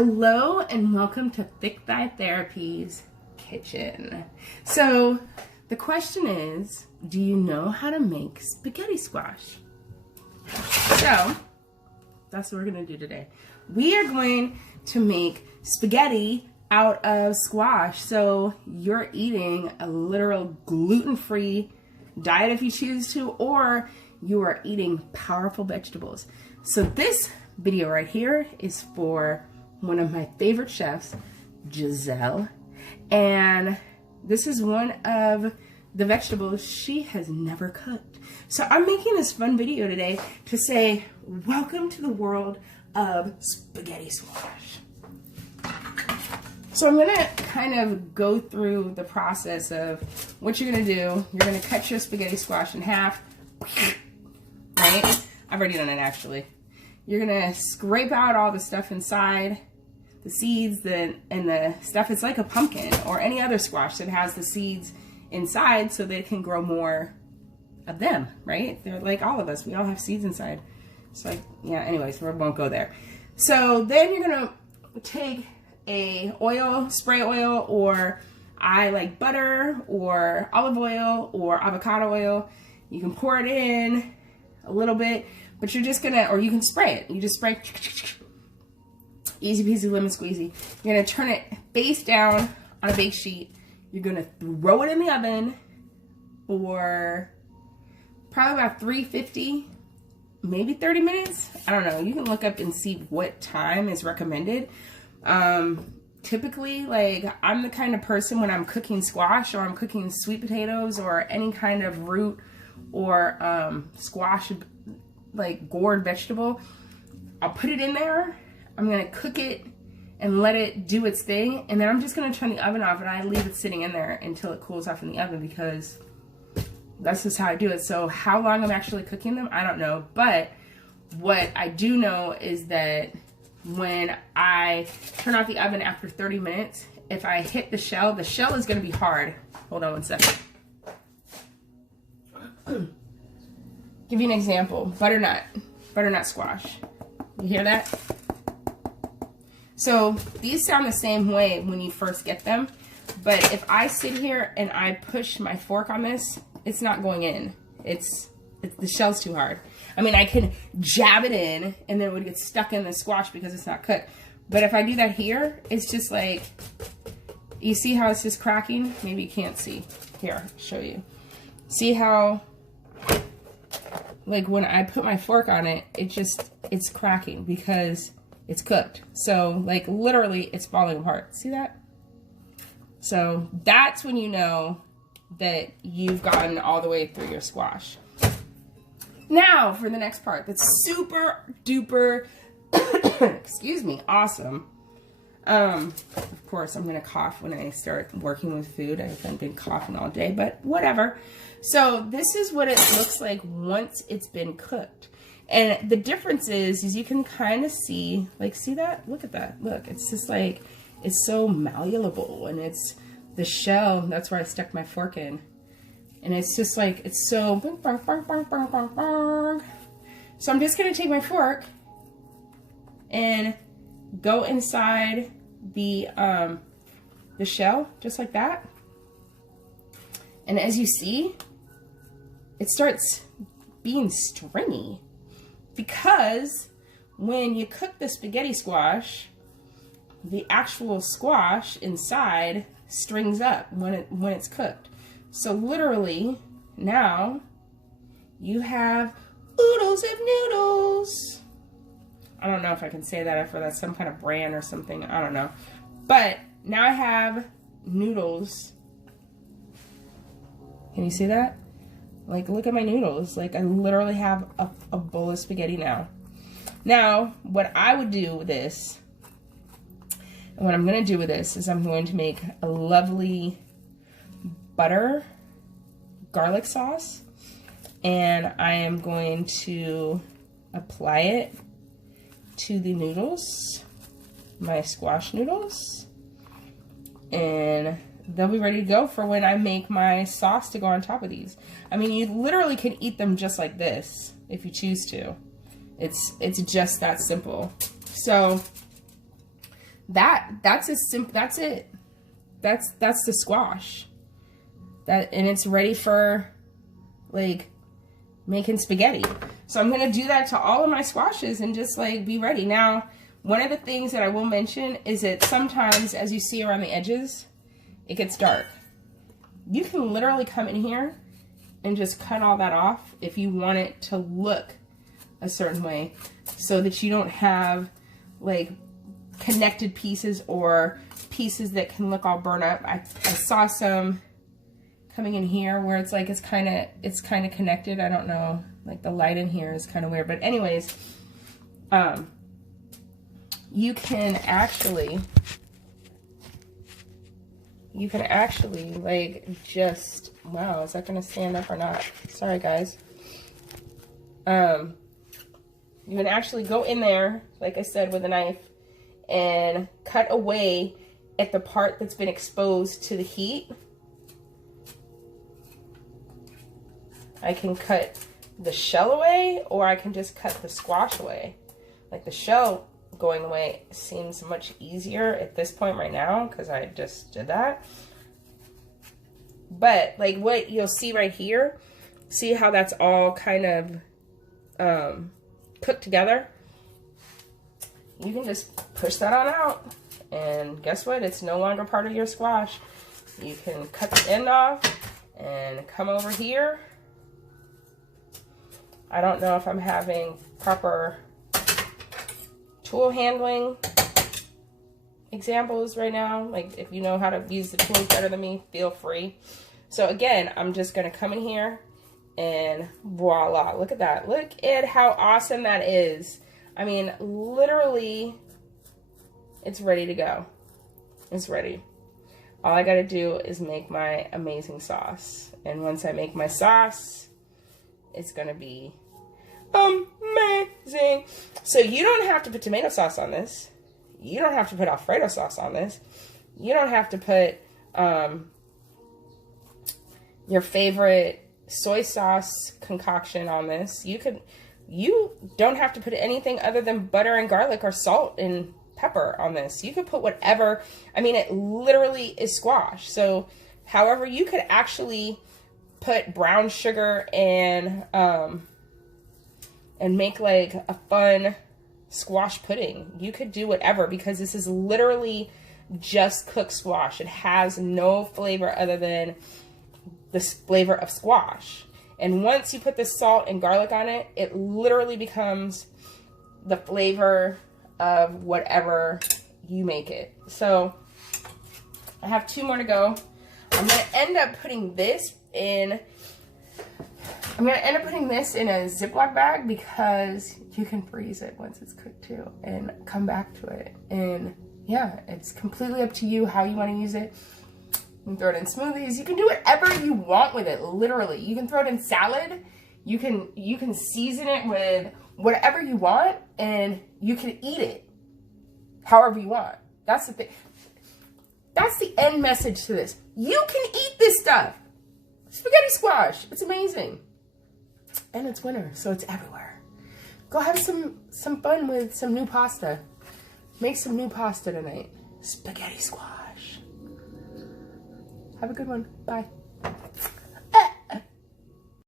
Hello and welcome to Thick Thigh Therapy's kitchen. So the question is, do you know how to make spaghetti squash? So that's what we're going to do today. We are going to make spaghetti out of squash. So you're eating a literal gluten-free diet if you choose to, or you are eating powerful vegetables. So this video right here is for one of my favorite chefs, Giselle, and this is one of the vegetables she has never cooked. So I'm making this fun video today to say, welcome to the world of spaghetti squash. So I'm gonna kind of go through the process of what you're gonna do. You're gonna cut your spaghetti squash in half, right? I've already done it actually. You're gonna scrape out all the stuff inside, the seeds and the stuff. It's like a pumpkin or any other squash that has the seeds inside so they can grow more of them, right? They're like all of us. We all have seeds inside. It's like, yeah, anyways, we won't go there. So then you're gonna take a oil, spray oil, or I like butter or olive oil or avocado oil. You can pour it in a little bit, but you're just gonna, or you can spray it. You just spray, easy peasy lemon squeezy. You're gonna turn it face down on a bake sheet. You're gonna throw it in the oven for probably about 350, maybe 30 minutes. I don't know. You can look up and see what time is recommended. Typically, like, I'm the kind of person when I'm cooking squash or I'm cooking sweet potatoes or any kind of root or squash, like gourd vegetable, I'll put it in there. I'm gonna cook it and let it do its thing, and then I'm just gonna turn the oven off and I leave it sitting in there until it cools off in the oven, because that's just how I do it. So how long I'm actually cooking them, I don't know, but what I do know is that when I turn off the oven after 30 minutes, if I hit the shell is gonna be hard. Hold on one second. Give you an example. Butternut squash. You hear that? So these sound the same way when you first get them, but if I sit here and I push my fork on this, it's not going in. The shell's too hard. I mean, I can jab it in and then it would get stuck in the squash because it's not cooked. But if I do that here, it's just like, you see how it's just cracking? Maybe you can't see. Here, I'll show you. See how, like, when I put my fork on it, it's cracking because it's cooked. So, like, literally, it's falling apart. See that? So, that's when you know that you've gotten all the way through your squash. Now, for the next part, that's super duper, excuse me, awesome. Of course, I'm going to cough when I start working with food. I haven't been coughing all day, but whatever. So, this is what it looks like once it's been cooked. And the difference is you can kind of see, like, see that? Look at that. Look, it's just like, it's so malleable, and it's the shell. That's where I stuck my fork in. And it's just like, it's so, so I'm just going to take my fork and go inside the shell, just like that. And as you see, it starts being stringy. Because when you cook the spaghetti squash, the actual squash inside strings up when it's cooked. So literally, now you have oodles of noodles. I don't know if I can say that, if that's some kind of brand or something. I don't know. But now I have noodles. Can you see that? Like, look at my noodles. Like, I literally have a bowl of spaghetti now. Now, what I would do with this, and what I'm going to do with this, is I'm going to make a lovely butter garlic sauce. And I am going to apply it to the noodles, my squash noodles. And they'll be ready to go for when I make my sauce to go on top of these. I mean, you literally can eat them just like this if you choose to. It's just that simple. So That's as simple. That's it. That's the squash. And it's ready for like making spaghetti. So I'm gonna do that to all of my squashes and just like be ready. Now, one of the things that I will mention is that sometimes, as you see around the edges, it gets dark. You can literally come in here and just cut all that off if you want it to look a certain way, so that you don't have like connected pieces or pieces that can look all burnt up. I saw some coming in here where it's like it's kind of connected. I don't know, like the light in here is kind of weird, but anyways, you can actually like just, wow, is that gonna stand up or not? Sorry guys. You can actually go in there, like I said, with a knife and cut away at the part that's been exposed to the heat. I can cut the shell away, or I can just cut the squash away. Like the shell going away seems much easier at this point right now because I just did that. But like what you'll see right here, see how that's all kind of cooked together? You can just push that on out, and guess what? It's no longer part of your squash. You can cut the end off and come over here. I don't know if I'm having proper tool handling examples right now. Like, if you know how to use the tools better than me, feel free. So again, I'm just gonna come in here and voila, look at that. Look at how awesome that is. I mean, literally, it's ready to go. It's ready. All I gotta do is make my amazing sauce. And once I make my sauce, it's gonna be amazing. So you don't have to put tomato sauce on this. You don't have to put Alfredo sauce on this. You don't have to put your favorite soy sauce concoction on this. You don't have to put anything other than butter and garlic or salt and pepper on this. You could put whatever. I mean, it literally is squash. So however, you could actually put brown sugar and make like a fun squash pudding. You could do whatever, because this is literally just cooked squash. It has no flavor other than the flavor of squash. And once you put the salt and garlic on it, it literally becomes the flavor of whatever you make it. So I have 2 more to go. I'm going to end up putting this in a Ziploc bag, because you can freeze it once it's cooked too and come back to it. And yeah, it's completely up to you how you want to use it. You can throw it in smoothies. You can do whatever you want with it, literally. You can throw it in salad. You can season it with whatever you want, and you can eat it however you want. That's the thing. That's the end message to this. You can eat this stuff. Spaghetti squash. It's amazing. And it's winter, so it's everywhere. Go have some fun with some new pasta. Make some new pasta tonight. Spaghetti squash. Have a good one. Bye.